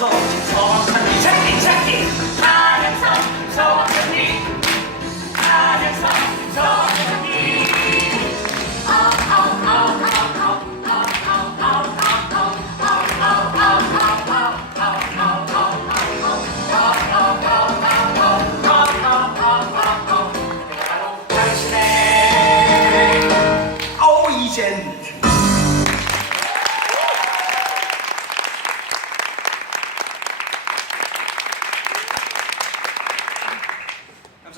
김서 김서방 찾기 찾기 찾기 하늘서 김서방 찾기 하늘서 김서방 찾기 당신의 오 이젠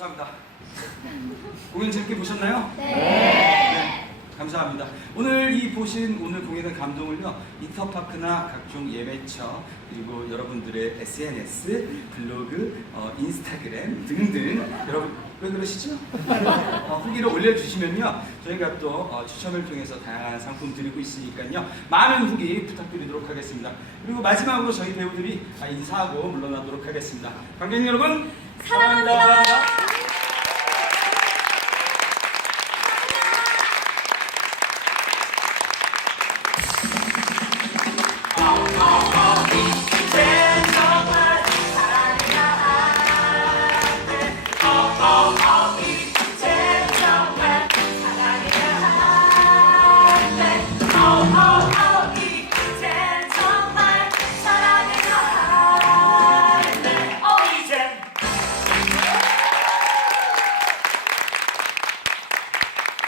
감사합니다. 공연 재밌게 보셨나요? 네. 네. 감사합니다. 오늘 이 보신 오늘 공연의 감동을요 인터파크나 각종 예매처 그리고 여러분들의 SNS, 블로그, 어, 인스타그램 등등 여러분 왜 그러시죠? 어, 후기를 올려주시면요 저희가 또 어, 추첨을 통해서 다양한 상품 드리고 있으니까요 많은 후기 부탁드리도록 하겠습니다. 그리고 마지막으로 저희 배우들이 아, 인사하고 물러나도록 하겠습니다. 관객 여러분 사랑합니다. 사랑합니다.